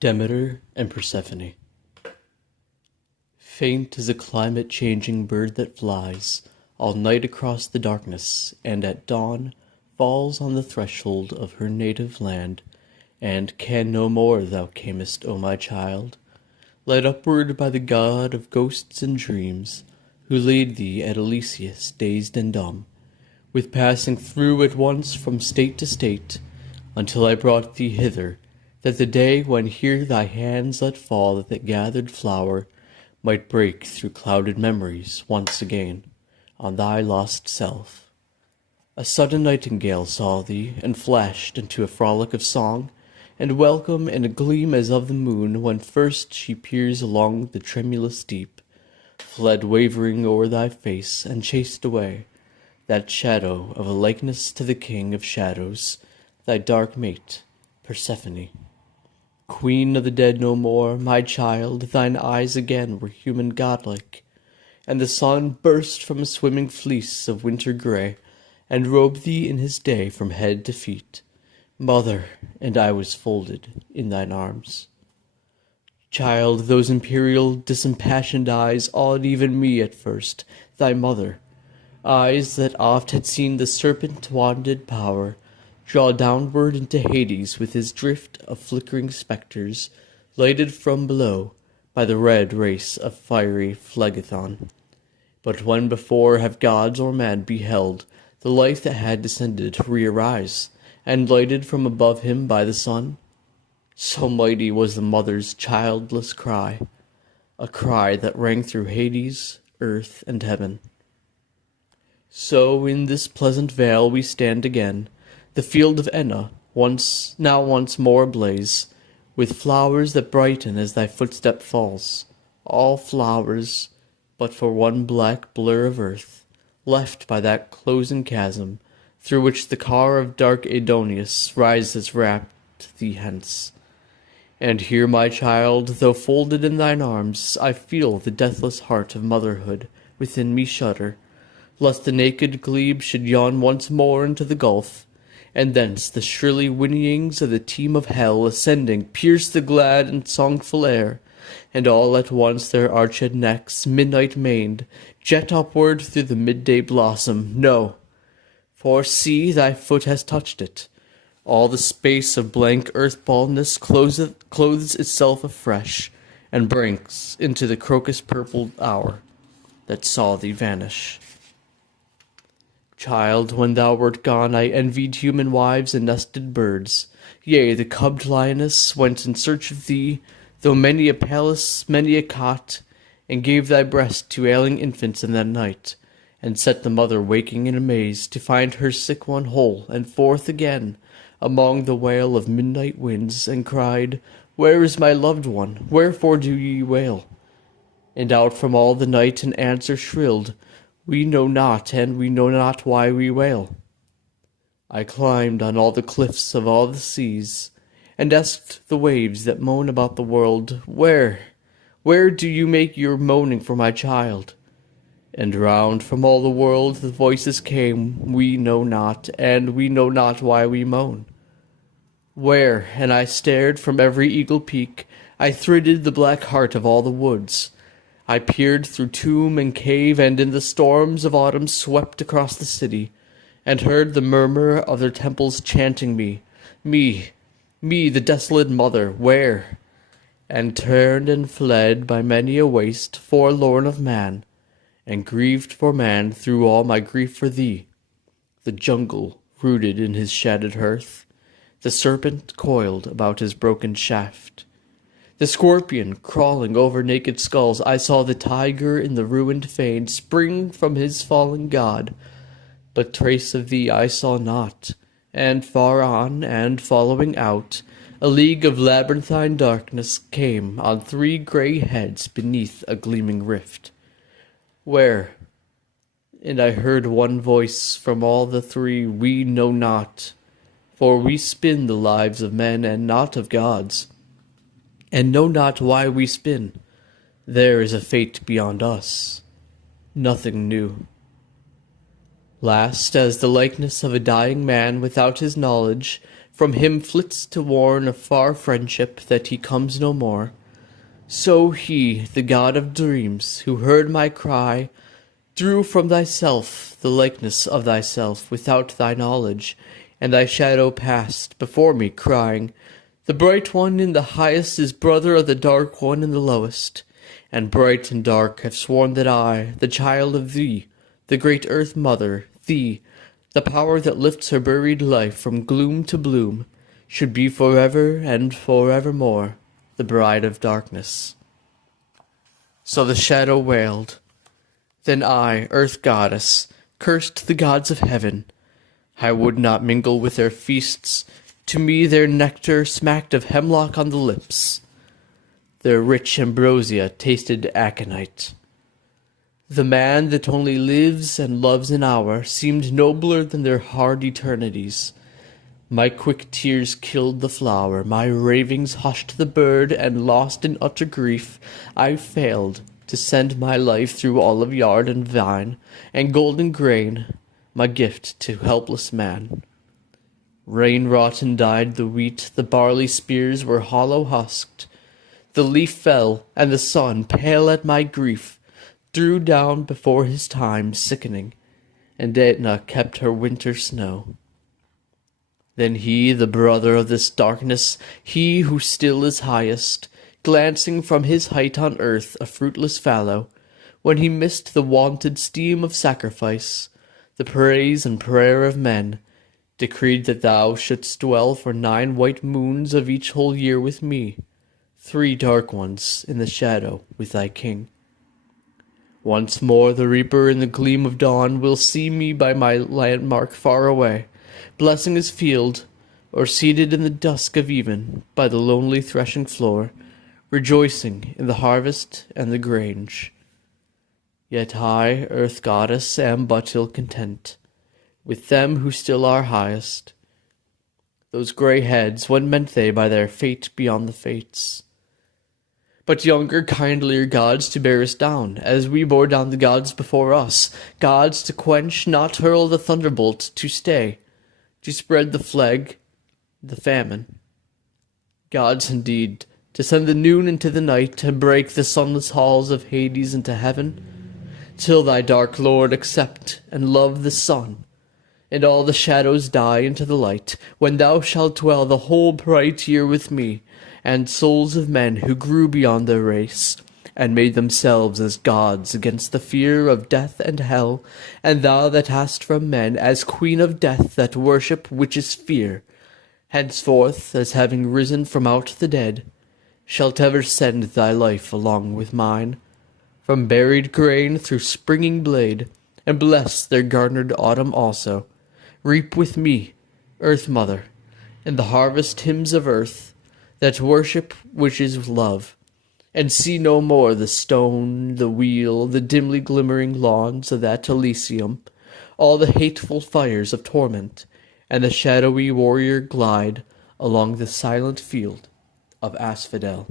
Demeter and Persephone. Faint as a climate-changing bird that flies all night across the darkness, and at dawn falls on the threshold of her native land, and can no more thou camest, O my child, led upward by the god of ghosts and dreams, who laid thee at Elysius dazed and dumb, with passing through at once from state to state, until I brought thee hither, that the day when here thy hands let fall that gathered flower might break through clouded memories once again on thy lost self. A sudden nightingale saw thee, and flashed into a frolic of song, and welcome and a gleam as of the moon when first she peers along the tremulous deep, fled wavering o'er thy face, and chased away that shadow of a likeness to the king of shadows, thy dark mate, Persephone. Queen of the dead no more, my child, thine eyes again were human godlike, and the sun burst from a swimming fleece of winter grey, and robed thee in his day from head to feet, mother, and I was folded in thine arms. Child, those imperial, disimpassioned eyes awed even me at first, thy mother, eyes that oft had seen the serpent-wanded power draw downward into Hades with his drift of flickering spectres, lighted from below by the red race of fiery Phlegethon. But when before have gods or men beheld the life that had descended re-arise, and lighted from above him by the sun? So mighty was the mother's childless cry, a cry that rang through Hades, earth, and heaven. So in this pleasant vale we stand again, the field of Enna, once more ablaze, with flowers that brighten as thy footstep falls, all flowers, but for one black blur of earth, left by that closing chasm, through which the car of dark Adonis rises rapt thee hence. And here, my child, though folded in thine arms, I feel the deathless heart of motherhood within me shudder, lest the naked glebe should yawn once more into the gulf, and thence the shrilly whinnyings of the team of hell ascending pierce the glad and songful air, and all at once their arched necks, midnight-maned, jet upward through the midday blossom. No, for see, thy foot has touched it. All the space of blank earth-baldness clothes itself afresh, and breaks into the crocus-purpled hour that saw thee vanish. Child, when thou wert gone, I envied human wives and nested birds. Yea, the cubbed lioness went in search of thee, though many a palace, many a cot, and gave thy breast to ailing infants in that night, and set the mother waking in amaze to find her sick one whole, and forth again among the wail of midnight winds, and cried, Where is my loved one? Wherefore do ye wail? And out from all the night an answer shrilled, We know not, and we know not why we wail. I climbed on all the cliffs of all the seas, and asked the waves that moan about the world, Where do you make your moaning for my child? And round from all the world the voices came, We know not, and we know not why we moan. Where? And I stared from every eagle peak, I thridded the black heart of all the woods. I peered through tomb and cave, and in the storms of autumn swept across the city, and heard the murmur of their temples chanting me, the desolate mother, where? And turned and fled by many a waste, forlorn of man, and grieved for man through all my grief for thee. The jungle rooted in his shattered hearth, the serpent coiled about his broken shaft, the scorpion crawling over naked skulls. I saw the tiger in the ruined fane spring from his fallen god, but trace of thee I saw not, and far on, and following out, a league of labyrinthine darkness came on three grey heads beneath a gleaming rift. Where? And I heard one voice from all the three, We know not, for we spin the lives of men and not of gods, and know not why we spin. There is a fate beyond us, nothing new. Last, as the likeness of a dying man without his knowledge, From him flits to warn a far friendship that he comes no more. So he, the god of dreams, who heard my cry, drew from thyself the likeness of thyself without thy knowledge, and thy shadow passed before me, crying, The bright one in the highest is brother of the dark one in the lowest. And bright and dark have sworn that I, the child of thee, the great earth mother, thee, the power that lifts her buried life from gloom to bloom, should be forever and forevermore the bride of darkness. So the shadow wailed. Then I, earth goddess, cursed the gods of heaven. I would not mingle with their feasts. To me their nectar smacked of hemlock on the lips. Their rich ambrosia tasted aconite. The man that only lives and loves an hour seemed nobler than their hard eternities. My quick tears killed the flower, my ravings hushed the bird, and lost in utter grief, I failed to send my life through olive yard and vine, and golden grain, my gift to helpless man. Rain-rotten died the wheat, the barley spears were hollow-husked. The leaf fell, and the sun, pale at my grief, drew down before his time, sickening, and Etna kept her winter snow. Then he, the brother of this darkness, he who still is highest, glancing from his height on earth a fruitless fallow, when he missed the wonted steam of sacrifice, the praise and prayer of men, decreed that thou shouldst dwell for 9 white moons of each whole year with me, 3 dark ones in the shadow with thy king. Once more the reaper in the gleam of dawn will see me by my landmark far away, blessing his field, or seated in the dusk of even by the lonely threshing floor, rejoicing in the harvest and the grange. Yet I, earth goddess, am but ill content with them who still are highest. Those grey heads, what meant they by their fate beyond the fates? But younger, kindlier gods to bear us down, as we bore down the gods before us, gods to quench, not hurl the thunderbolt, to stay, to spread the plague, the famine. Gods indeed, to send the noon into the night, and break the sunless halls of Hades into heaven, till thy dark lord accept and love the sun, and all the shadows die into the light, when thou shalt dwell the whole bright year with me, and souls of men who grew beyond their race, and made themselves as gods against the fear of death and hell, and thou that hast from men as queen of death that worship witches' fear, henceforth, as having risen from out the dead, shalt ever send thy life along with mine, from buried grain through springing blade, and bless their garnered autumn also. Reap with me, earth mother, in the harvest hymns of earth, that worship witches love, and see no more the stone, the wheel, the dimly glimmering lawns of that Elysium, all the hateful fires of torment, and the shadowy warrior glide along the silent field of asphodel.